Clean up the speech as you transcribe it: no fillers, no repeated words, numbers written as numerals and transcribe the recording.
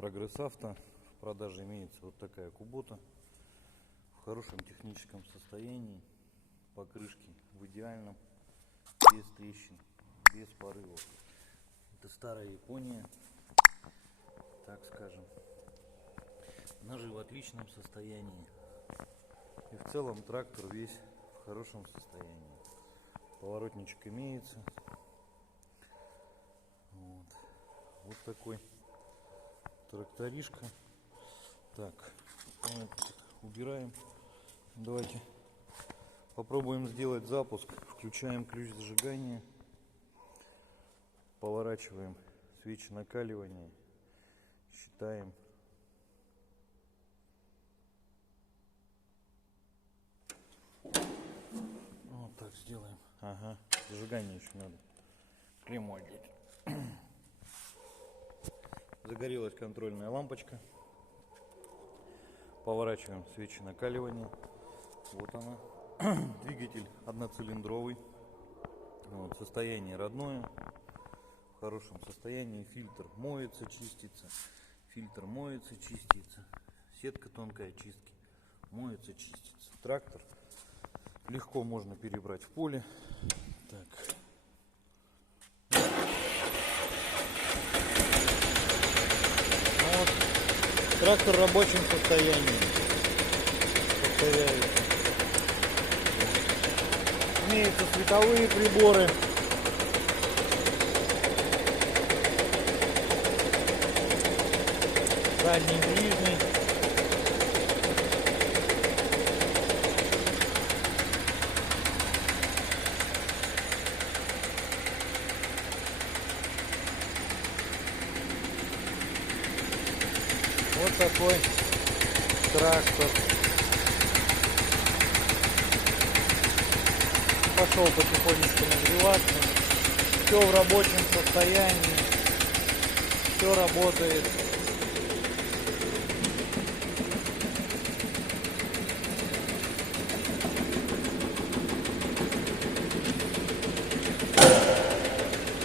Прогресс Авто. В продаже имеется вот такая кубота в хорошем техническом состоянии, покрышки в идеальном, без трещин, без порывов. Это старая Япония, так скажем. Ножи в отличном состоянии, и в целом трактор весь в хорошем состоянии. Поворотничек имеется. Вот такой тракторишка. Так, убираем. Давайте попробуем сделать запуск. Включаем ключ зажигания, поворачиваем свечи накаливания, считаем. Вот так сделаем. Ага, зажигание еще надо. Клемму одеть. Загорелась контрольная лампочка. Поворачиваем свечи накаливания. Вот она. Двигатель одноцилиндровый. Вот, состояние родное. В хорошем состоянии. Фильтр моется, чистится. Фильтр моется, чистится. Сетка тонкая чистки. Моется, чистится. Трактор легко можно перебрать в поле. Так. Трактор в рабочем состоянии. Повторяю. Имеются световые приборы. Задний, ближний. Вот такой трактор. Пошел потихонечку нагреваться. Все в рабочем состоянии. Все работает.